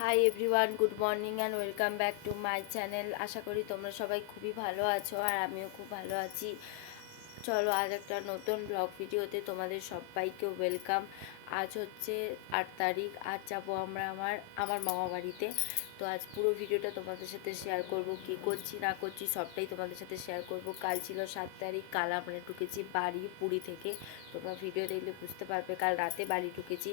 High everyone, good morning and welcome back to my channel. আশা করি তোমরা সবাই খুবই ভালো আছো আর আমিও খুব ভালো আছি। চলো আজ একটা নতুন ব্লগ ভিডিওতে তোমাদের সবাইকে ওয়েলকাম। আজ হচ্ছে 8 তারিখ। আজ যাবো আমরা আমার মামা বাড়িতে। তো আজ পুরো ভিডিওটা তোমাদের সাথে শেয়ার করব, কি করছি না করছি সবটাই তোমাদের সাথে শেয়ার করব। কাল ছিল 7 তারিখ, কাল আমরা ঢুকেছি বাড়ি পুরী থেকে। তোমরা ভিডিও দেখলে বুঝতে পারবে, কাল রাতে বাড়ি ঢুকেছি।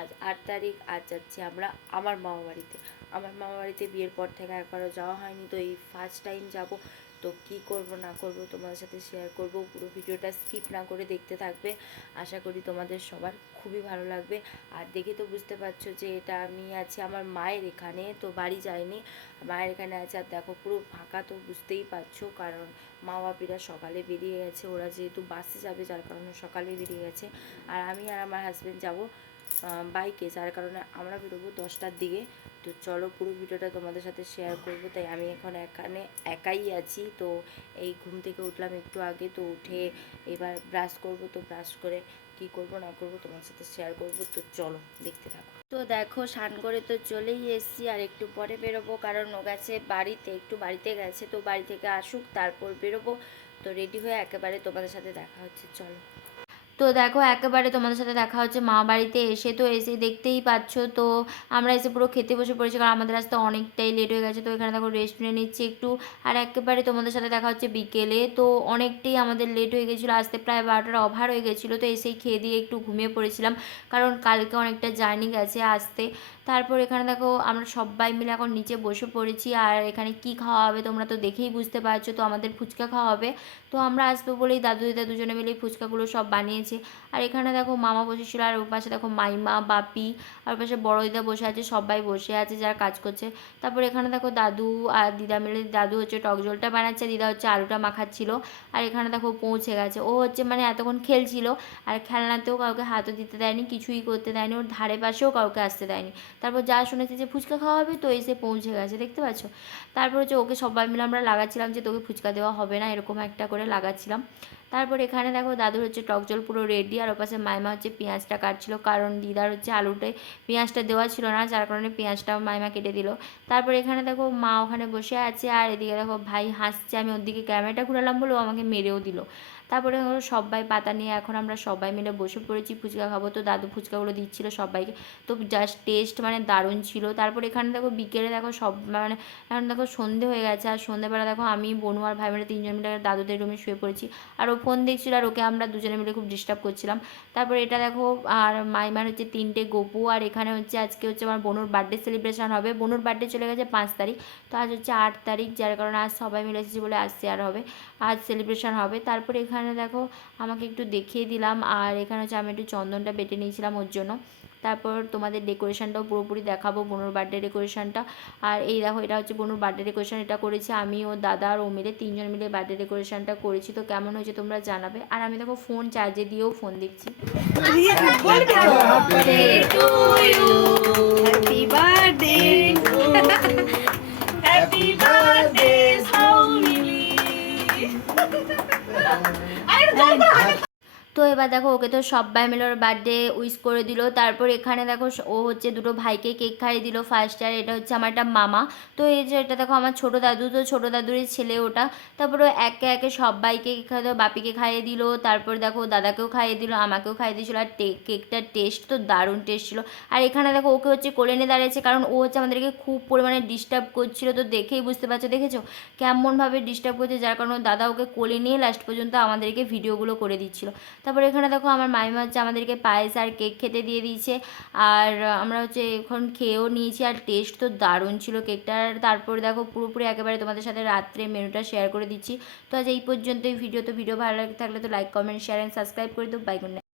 আজ 8 তারিখ, আজ যাচ্ছি আমরা আমার মামা বাড়িতে। আমার মামা বাড়িতে বিয়ের পর থেকে একবারও যাওয়া হয়নি, তো এই ফার্স্ট টাইম যাব। তো কি করব না করব তোমাদের সাথে শেয়ার করব। পুরো ভিডিওটা স্কিপ না করে দেখতে থাকবে। আশা করি তোমাদের সবার খুবই ভালো লাগবে। আর দেখে তো বুঝতে পারছো যে এটা আমি আছি আমার মায়ের এখানে, তো বাড়ি যাইনি, মায়ের এখানে আছে। আর দেখো পুরো ফাঁকা, তো বুঝতেই পারছো, কারণ মা বাপিরা সকালে বেরিয়ে গেছে। ওরা যেহেতু বাসে যাবে যার কারণে সকালে বেরিয়ে গেছে। আর আমি আর আমার হাজব্যান্ড যাব বাইকে, যার কারণে আমরা বেরোবো 10টার দিকে। তো চলো পুরো ভিডিওটা তোমাদের সাথে শেয়ার করব। তাই আমি এখন এখানে একাই আছি। তো এই ঘুম থেকে উঠলাম একটু আগে, তো উঠে এবার ব্রাশ করব। তো ব্রাশ করে কি করব না করব তোমার সাথে শেয়ার করব। তো চলো দেখতে থাকো। তো দেখো স্নান করে তো চলেই এসেছি, আর একটু পরে বেরোবো, কারণ ও গেছে বাড়িতে, একটু বাড়িতে গেছে। তো বাড়ি থেকে আসুক তারপর বেরোবো। তো রেডি হয়ে একেবারে তোমাদের সাথে দেখা হচ্ছে, চলো। তো দেখো একেবারে তোমাদের সাথে দেখা হচ্ছে মা বাড়িতে এসে। তো এসে দেখতেই পাচ্ছ, তো আমরা এসে পুরো খেতে বসে পড়েছি, কারণ আমাদের আসতে অনেকটাই লেট হয়ে গেছে। তো এখানে দেখো রেস্ট নিয়ে নিচ্ছি একটু। আর একেবারে তোমাদের সাথে দেখা হচ্ছে বিকেলে। তো অনেকটাই আমাদের লেট হয়ে গেছিলো, আসতে প্রায় 12টার ওভার হয়ে গেছিলো। তো এসেই খেয়ে দিয়ে একটু ঘুমিয়ে পড়েছিলাম, কারণ কালকে অনেকটা জার্নি গেছে আসতে। তারপর এখানে দেখো আমরা সবাই মিলে এখন নিচে বসে পড়েছি। আর এখানে কি খাওয়া হবে তোমরা তো দেখেই বুঝতে পারছো, তো আমাদের ফুচকা খাওয়া হবে। তো আমরা আসবো বলেই দাদু দিদা দুজনে মিলে ফুচকাগুলো সব বানিয়েছে। আর এখানে দেখো মামা বসেছিল, আর ওর পাশে দেখো মাইমা বাপি, আর ওর পাশে বড় দিদা বসে আছে, সবাই বসে আছে যারা কাজ করছে। তারপর এখানে দেখো দাদু আর দিদা মিলে, দাদু হচ্ছে টক জলটা বানাচ্ছে, দিদা হচ্ছে আলুটা মাখাচ্ছিল। আর এখানে দেখো পৌঁছে গেছে, ও হচ্ছে মানে এতক্ষণ খেলছিল। আর খেলনাতেও কাউকে হাতও দিতে দেয়নি, কিছুই করতে দেয়নি, ওর ধারে পাশেও কাউকে আসতে দেয়নি। তারপর যা শুনেছে যে ফুচকা খাওয়া হবে, তো এসে পৌঁছে গেছে, দেখতে পাচ্ছ। তারপর হচ্ছে ওকে সবাই মিলে আমরা লাগাচ্ছিলাম যে তোকে ফুচকা দেওয়া হবে না, এরকম একটা করে লাগাচ্ছিলাম। তারপর এখানে দেখো দাদুর হচ্ছে টক জল পুরো রেডি, আর ওপাশে মাইমা হচ্ছে পেঁয়াজটা কাটছিল, কারণ দিদার হচ্ছে আলুতে পেঁয়াজটা দেওয়া ছিল না, যার কারণে পেঁয়াজটা মাইমা কেটে দিল। তারপর এখানে দেখো মা ওখানে বসে আছে, আর এদিকে দেখো ভাই হাসছে, আমি ওর দিকে ক্যামেরাটা ঘুরালাম বলে ও আমাকে মেরেও দিল। তারপরে সবাই পাতা নিয়ে এখন আমরা সবাই মিলে বসে পড়েছি ফুচকা খাবো। তো দাদু ফুচকাগুলো দিচ্ছিলো সবাইকে, তো জাস্ট টেস্ট মানে দারুণ ছিল। তারপর এখানে দেখো বিকেলে দেখো সব মানে এখন দেখো সন্ধে হয়ে গেছে, আর সন্ধেবেলা দেখো আমি বনু আর ভাই মিলে তিনজন মিলে দাদুদের রুমে শুয়ে পড়েছি। আর ও ফোন দেখছিল, আর ওকে আমরা দুজনে মিলে খুব ডিস্টার্ব করছিলাম। তারপর এটা দেখো, আর মাইমার হচ্ছে 3টে গপু। আর এখানে হচ্ছে আজকে হচ্ছে আমার বনুর বার্থডে সেলিব্রেশন হবে। বনুর বার্থডে চলে গেছে 5 তারিখ, তো আজ হচ্ছে 8 তারিখ, যার কারণে আজ সবাই মিলে এসেছি বলে আজ শেয়ার হবে, আজ সেলিব্রেশন হবে। তারপরে এখানে দেখো আমাকে একটু দেখিয়ে দিলাম, আর এখানে হচ্ছে আমি একটু চন্দনটা বেটে নিয়েছিলাম ওর জন্য। তারপর তোমাদের ডেকোরেশনটাও পুরোপুরি দেখাবো, বনুর বার্থডে ডেকোরেশনটা। আর এই দেখো এটা হচ্ছে বনুর বার্থডে ডেকোরেশন, এটা করেছি আমি, ও দাদা আর ও মিলে তিনজন মিলে বার্থডে ডেকোরেশনটা করেছি। তো কেমন হয়েছে তোমরা জানাবে। আর আমি দেখো ফোন চার্জে দিয়েও ফোন দেখছি। Happy birthday. তো এবার দেখো ওকে তো সবাই মিলে ওর বার্থডে উইশ করে দিল। তারপর এখানে দেখো ও হচ্ছে দুটো ভাইকে কেক খাইয়ে দিল ফার্স্ট, আর এটা হচ্ছে আমার একটা মামা। তো এই যে এটা দেখো আমার ছোটো দাদু, তো ছোটো দাদুরই ছেলে ওটা। তারপর ও একে একে সবাইকে খাইয়ে দিল, বাপিকে খাইয়ে দিল, তারপর দেখো দাদাকেও খাইয়ে দিল, আমাকেও খাইয়ে দিয়েছিল। আর কেকটার টেস্ট তো দারুণ টেস্ট ছিল। আর এখানে দেখো ওকে হচ্ছে কোলে নিয়ে দাঁড়িয়েছে, কারণ ও হচ্ছে আমাদেরকে খুব পরিমাণে ডিস্টার্ব করছিল। তো দেখেই বুঝতে পারছো, দেখেছো কেমনভাবে ডিস্টার্ব করছে, যার কারণে দাদা ওকে কোলে নিয়ে লাস্ট পর্যন্ত আমাদেরকে ভিডিওগুলো করে দিচ্ছিল। তারপরে এখানে দেখো আমার মামিমা হচ্ছে আমাদেরকে পায়েস আর কেক খেতে দিয়ে দিয়েছে। আর আমরা হচ্ছে এখন খেয়েও নিয়েছি, আর টেস্ট তো দারুণ ছিল কেকটার। তারপর দেখো পুরোপুরি একেবারে তোমাদের সাথে রাত্রে মেনুটা শেয়ার করে দিচ্ছি। তো আজ এই পর্যন্তই ভিডিও। তো ভিডিও ভালো লাগে থাকলে তো like comment share and subscribe করে দেবো। Bye, good night.